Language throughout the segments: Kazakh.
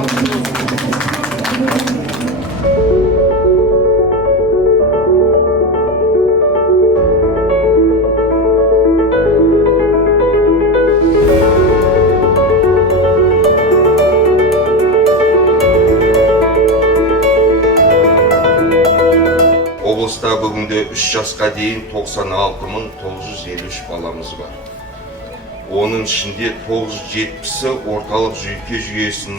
Облыста бүгінде 3 жасқа дейін 96.953 баламыз бар. Оның ішінде 970-і орталық жүйке жүйесінің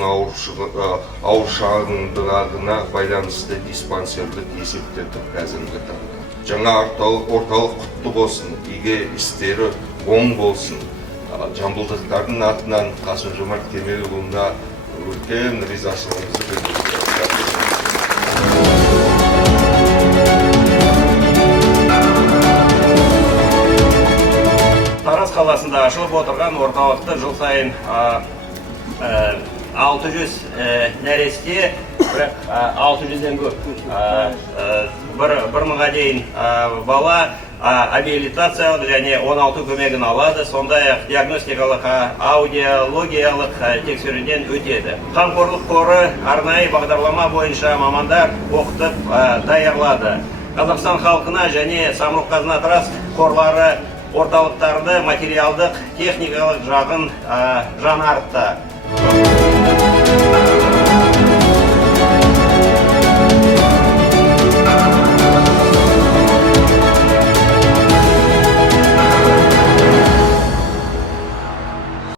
ауыршағындығына байланысты диспансерлік есептерді қазіргі таңда. Жаңа орталық құтты болсын, игі істері оң болсын. Жамбылдықтардың атынан Қасым-Жомарт Кемелұлына үлкен ризашылығымызды білдіреміз. Тараз қаласында ашылып отырған орталықты жыл сайын 600 нәресте, бірақ 600-ден көп, 1000-ға дейін бала абилитациялық және 16 көмегін алады, сондай-ақ диагностикалық аудиологиялық тексеруден өтеді. Қамқорлық қоры арнайы бағдарлама бойынша мамандар оқытып даярлады. Қазақстан халқына және Самұрық-Қазына Траст қорлары орталықтарды материалдық, техникалық жағын жаңартты.